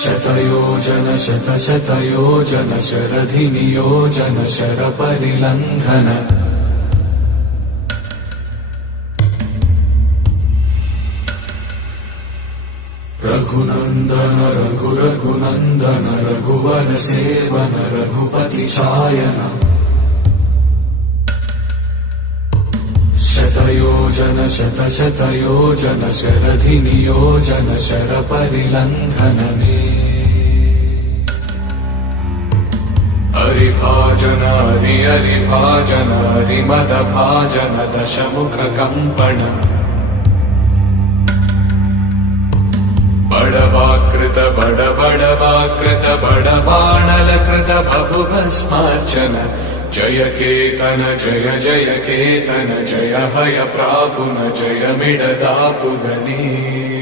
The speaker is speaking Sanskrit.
शतयोजन शतशतयोजन शरधिनियोजन शरपरिलङ्घन रघुनन्दन रघुरघुनन्दन रघुवर सेवन रघुपति चायन शतयोजन शतशतयोजन शरधिनियोजन शरपरिलङ्घनने हरिभाजन हरिभाजन हरिमदभाजन दशमुखकम्पण बडवाकृत बडवाकृत बडबाणलकृत बहुभस्मार्चन जय केतन जय जय केतन जय हय प्रापुन जय मिडदापुगने।